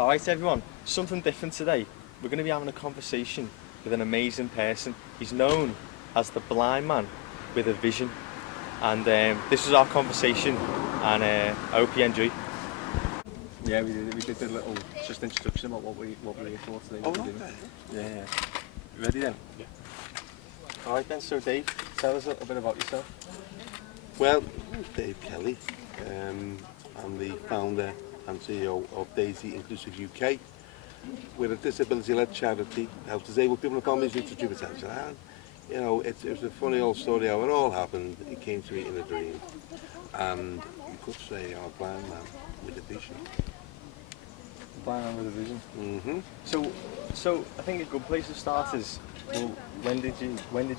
Alright everyone, something different today. We're going to be having a conversation with an amazing person. He's known as the blind man with a vision. And this is our conversation, and I hope you enjoy. Yeah, we did a little just introduction about what we were here for today. Oh, okay. Yeah. You ready then? Yeah. Alright then, so Dave, tell us a little bit about yourself. Well, I'm Dave Kelly. I'm the founder and CEO of Daisy Inclusive UK. We're a disability-led charity that helps disabled people and families with achieve potential. And, you know, it was a funny old story how it all happened. It came to me in a dream. And you could say I'm a blind man with a vision. Blind man with a vision. Mm-hmm. So I think a good place to start is, well, when did you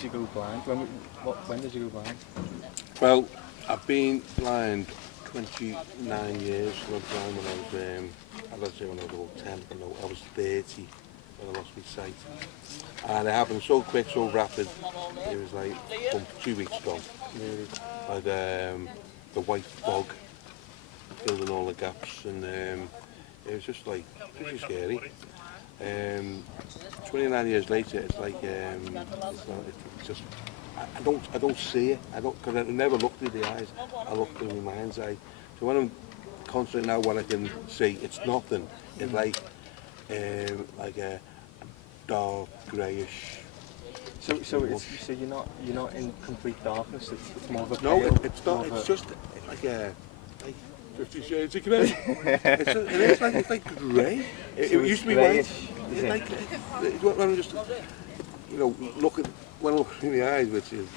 go blind? When did you go blind? Well, I've been blind 29 years. I was blind when I was, when I was about 10, I was 30 when I lost my sight. And it happened so quick, so rapid. It was like from 2 weeks gone. Really. Like the white fog filled in all the gaps, and it was just like pretty scary. 29 years later, it's like it's just I don't see it. Because I never looked through the eyes. I look through my mind's eye. So when I'm concentrating now, what I can see, it's nothing. It's like a dark greyish. So you're not in complete darkness. It's more of a no. pale, It's not. It's just like 50 Shades of Grey. It's like grey. It used to be white. It's like when I'm just looking when I look in the eyes, which is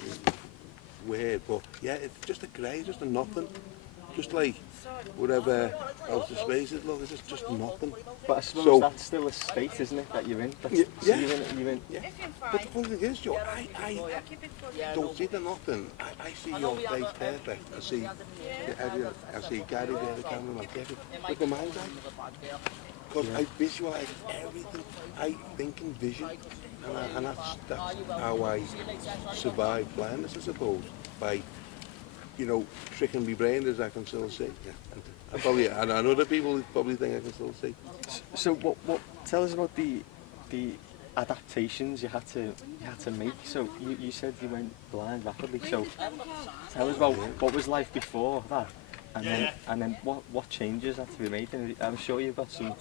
weird, but yeah, it's just a grey, just a nothing, just like whatever else the space is. Look, it's just nothing. But I suppose that's still a state, isn't it, that you're in? Yeah. So you're in. Yeah. But the funny thing is, Joe, I don't see the nothing. I see your face perfect. I see Gary there, the cameraman, with my mind's eye. Because I visualise everything. I think in vision. And that's how I survive blindness, I suppose. By, tricking my brain as I can still see. Yeah. And other people probably think I can still see. So what? Tell us about the adaptations you had to make. So you said you went blind rapidly. So tell us about what was life before that, and then what changes had to be made. And I'm sure you've got some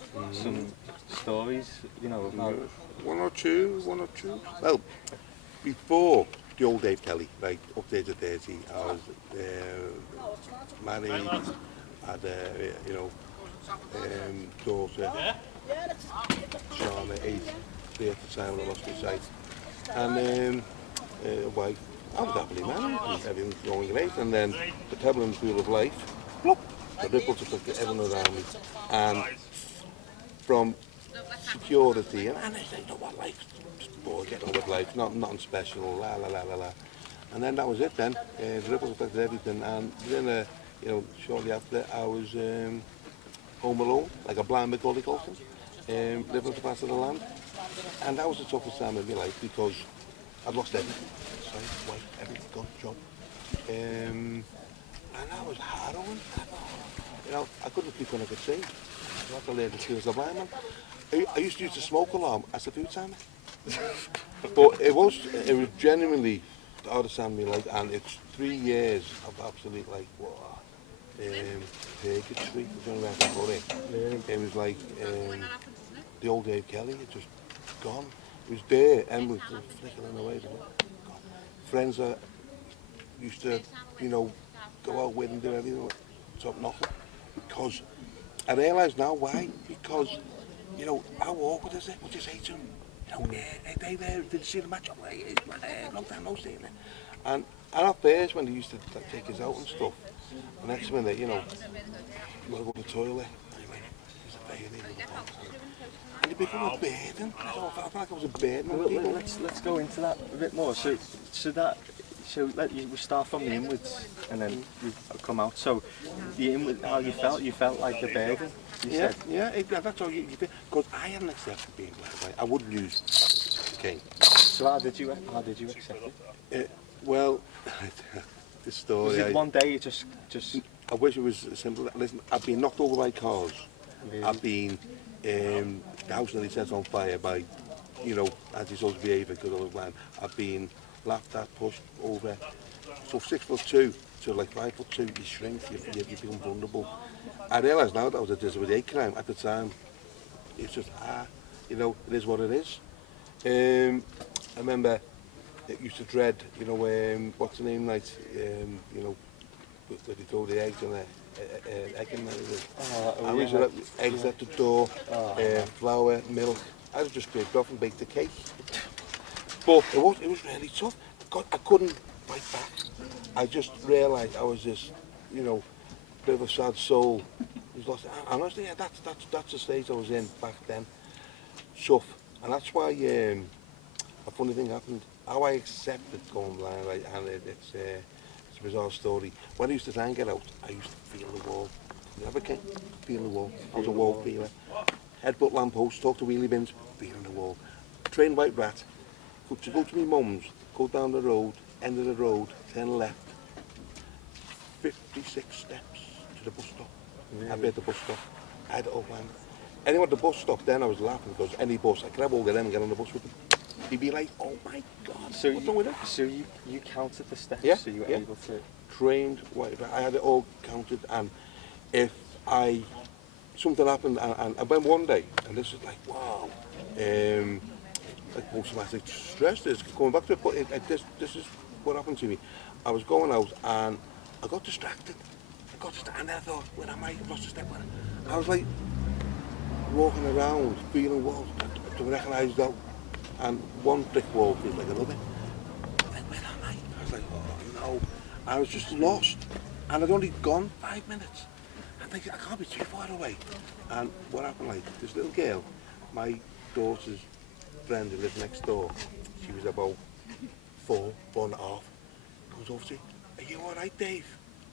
stories, about. One or two. Well, before the old Dave Kelly, like up to age of 30, I was married, had daughter, Shauna, 3 at the time when I lost my sight, and a wife. I was happily married, and everything's going great, and then the turbulent wheel of life, plop, the ripples affected everyone around me, and from security, and I say, what life, just boy, get on with life, nothing special, la la la la la. And then that was it then, the ripples affected everything, and then, shortly after, I was home alone, like a blind Macaulay Culkin, living at the back of the land. And that was the toughest time of my life, because I'd lost everything, sight, wife, everything, got job. And that was harrowing. I couldn't keep when I could see. I had to learn the skills of blind man. I used to use the smoke alarm as a food timer. But it was genuinely the hardest time of my life, and it's 3 years of absolute purgatory, I don't know how to put it. It was like the old Dave Kelly, it just gone. It was there, and was just flickering away. Friends that used to, go out with and do everything, top nothing. Because I realise now why. Because, how awkward is it? We just hate him. Hey Dave, did you see the match? Long time no seeing it. And at first, when they used to take us out and stuff, the next minute, you want to go to the toilet. And you become a burden. I felt like I was a burden. Let's go into that a bit more. So we start from the inwards, and then we come out. So the inward, how you felt like a burden. Said. That's all you did. Because I hadn't accepted being blind. I wouldn't use the cane. So how did you accept it? Well, this story. Was it one day you just? I wish it was simple. Listen, I've been knocked over by cars, Really? I've been, the house nearly set on fire by, you know, antisocial behaviour because I was blind. I've been laughed at, pushed over. So 6'2" to like 5'2", you shrink, you become vulnerable. I realise now that was a hate crime. At the time, it's just, you know, it is what it is. I remember it used to dread, you know, what's the name, like, you know, where they throw the eggs on there, egg and I used to let eggs at the door, flour, milk. I just scraped off and baked a cake. But it was really tough. I couldn't fight back. I just realised I was this, you know, bit of a sad soul. Lost. Honestly, yeah, that's the stage I was in back then. Tough. And that's why a funny thing happened. How I accepted going blind, right, and it's a bizarre story. When I used to try and get out, I used to feel the wall. You ever can feel the wall? I was a wall feeler. Headbutt lampposts, talk to wheelie bins, feeling the wall. Train white rat. To go to my mum's, go down the road, end of the road, turn left. 56 steps to the bus stop. Really? I'd be at the bus stop. I had it all planned. Anyone at the bus stop, then I was laughing because any bus, I could have hold of them and get on the bus with them. He'd be like, oh my God, So what's wrong with it? So you counted the steps, Yeah, so you were yeah. able to... Trained, I had it all counted, and if something happened, and I went one day, and this is like, wow, like post-traumatic stress, this going back to it, but this is what happened to me. I was going out, and I got distracted. And then I thought, where am I? I've lost a step. I was like, walking around, feeling walls, to recognise that, and one brick wall feels like another. Like, where am I? I was like, oh no. I was just lost, and I'd only gone 5 minutes. I'm thinking, I can't be too far away. And what happened, like, this little girl, my daughter's friend who lived next door, she was about 4.5, comes over to me, are you all right, Dave?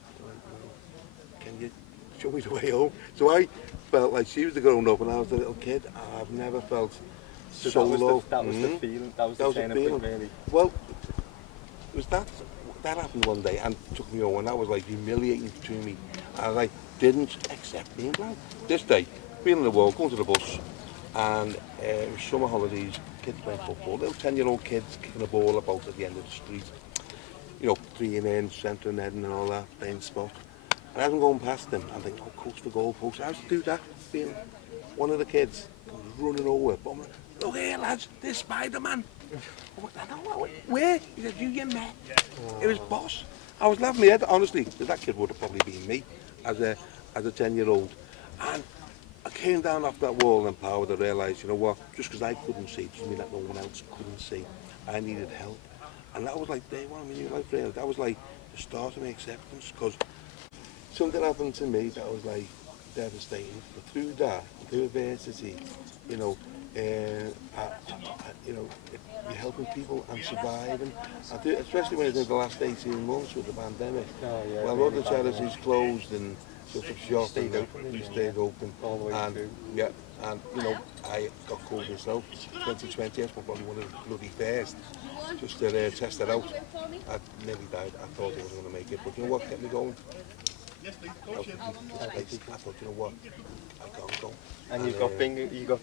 I went, no. Can you show me the way home? So I felt like she was the grown up and I was the little kid. I've never felt so low. That was the feeling, that was the turning point, really. Well, it was that happened one day and took me home, and that was like humiliating to me. I didn't accept being blind. This day, being in the wall, going to the bus, and it was summer holidays, kids playing football, little 10-year-old kids kicking a ball about at the end of the street. You know, 3 in, centre and heading and all that, playing spot. And as I'm going past them, I'm thinking, oh, coach for goal post. I used to do that, being one of the kids, running over, bumming, look here lads, this SpiderMan. Where? He said, you met. It was boss. I was laughing my head, honestly, that kid would have probably been me as a 10-year-old. And I came down off that wall and empowered. I realised, you know what, just because I couldn't see, doesn't mean that no one else couldn't see. I needed help. And that was like day one, I mean, really, that was like the start of my acceptance, because something happened to me that was like devastating. But through that, through adversity, you know, you know, you're helping people and surviving. Especially when it's in the last 18 months with the pandemic. Oh, yeah, well, really other charities closed and sort of shops stayed open, we stayed open. All the way and, through. Yeah, and you know, I got COVID myself. 2020, I was probably one of the bloody first. Just to test it out. I nearly died. I thought I was going to make it, but you know what kept me going? I thought, you know what, I can't go. And you've got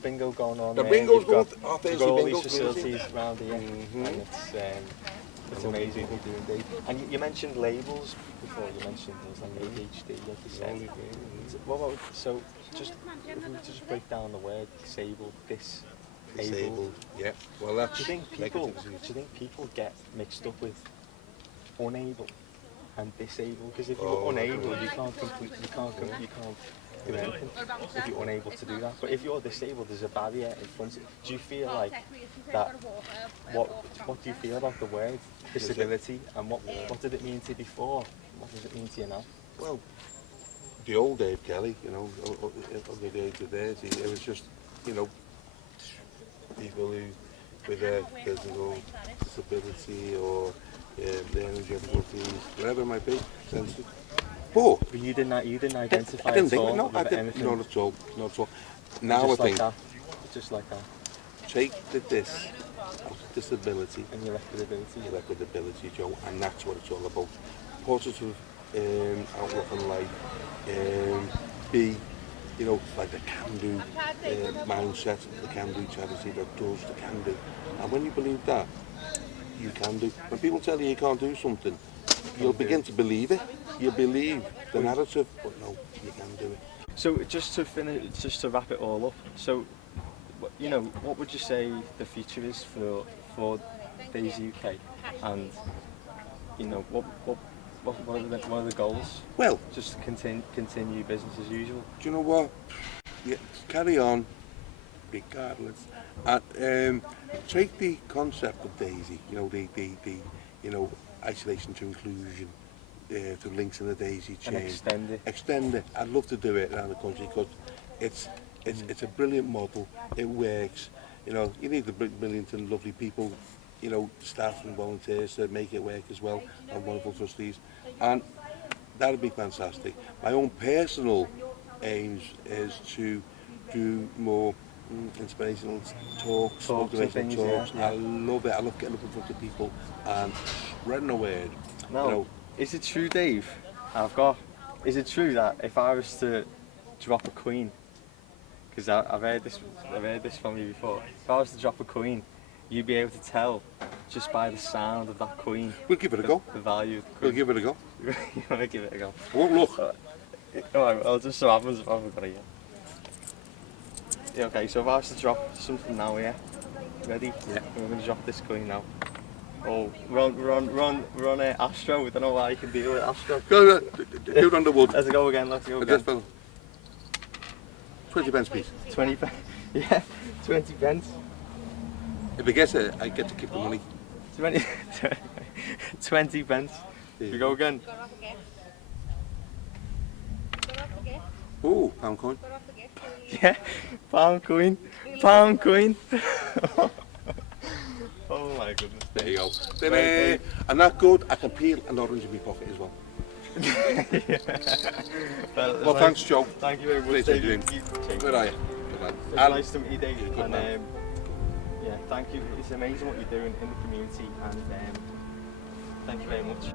bingo going on. The there. bingo's You've got, going. you've got all these facilities around here, and it's amazing what you're doing, Dave. And you mentioned labels before. You mentioned things like ADHD, like you said. What about, so just if we were to just break down the word disabled, Disabled, yeah. Well, that's. Do you think people get mixed up with unable and disabled? Because if you're unable, you can't do anything if you're unable to do that. But if you're disabled, there's a barrier in front of you. Do you feel like that? What do you feel about the word disability, and what did it mean to you before? What does it mean to you now? Well, the old Dave Kelly, you know, of the day to day, it was just, you know, people who with a physical disability or learning difficulties, whatever it might be, sensitive. But you didn't identify I didn't at all? think, no, I didn't, anything? not at all, not at all. Now I think, just like that. take the disability, And your equitability. Joe, and that's what it's all about. Positive outlook on life, be you know, like the can-do mindset, the can-do charity that does the can-do. And when you believe that, you can do. When people tell you you can't do something, you'll begin to believe it. You believe the narrative, but no, you can do it. So just to finish, just to wrap it all up. So, you know, what would you say the future is for Daisy UK, and you know what are the goals? Well, Just to continue business as usual. do you know what? Yeah, carry on, regardless. And take the concept of Daisy, you know, the you know, isolation to inclusion, to links in the Daisy chain. And extend it. Extend it. I'd love to do it around the country because it's a brilliant model. It works. You know, you need the brilliant and lovely people, you know, staff and volunteers to make it work as well, and wonderful trustees. And that would be fantastic. My own personal aims is to do more inspirational talks, motivational talks. Yeah. I love it. I love getting up in front of people and spreading the word. No, You know, is it true, Dave? Is it true that if I was to drop a coin, because I've heard this from you before, if I was to drop a coin, you'd be able to tell just by the sound of that coin. we'll give it a go. The value of the coin. We'll give it a go. You want to give it a go? I won't look. Alright, well, just so happens if I've got it. Yeah, okay, so if I was to drop something now, yeah? Ready? Yeah. We're going to drop this coin now. Oh, we're on Astro. We don't know why you can deal with Astro. Go, do it on the wood. Let's go again, let's go again. 20 pence piece. 20 pence. Yeah, 20 pence. If I get it, I get to keep the money. 20, 20 pence. Yeah. We go again. Oh, pound coin. Yeah, pound coin. Pound coin. Oh my goodness. There you go. Right, And that good, I can peel an orange in my pocket as well. Well, thanks, Joe. Thank you very much. Great to meet you. Where are you? Good man. It's nice to meet you, Dave. Good And man. yeah, thank you. It's amazing what you're doing in the community, and thank you very much.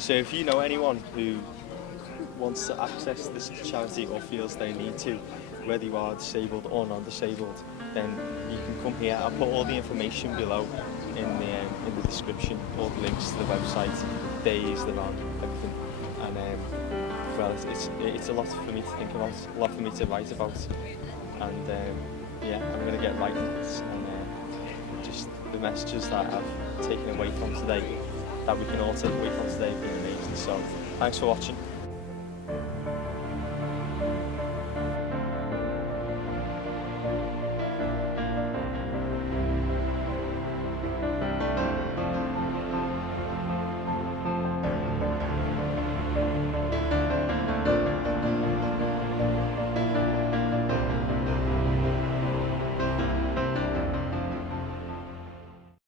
So if you know anyone who wants to access this charity or feels they need to, whether you are disabled or non-disabled, then you can come here. I'll put all the information below in the description, all the links to the website, days they're on, everything. And well, it's a lot for me to think about, a lot for me to write about, and yeah, I'm going to get writing and just the messages that I've taken away from today, that we can all take away from today, have been amazing. So thanks for watching.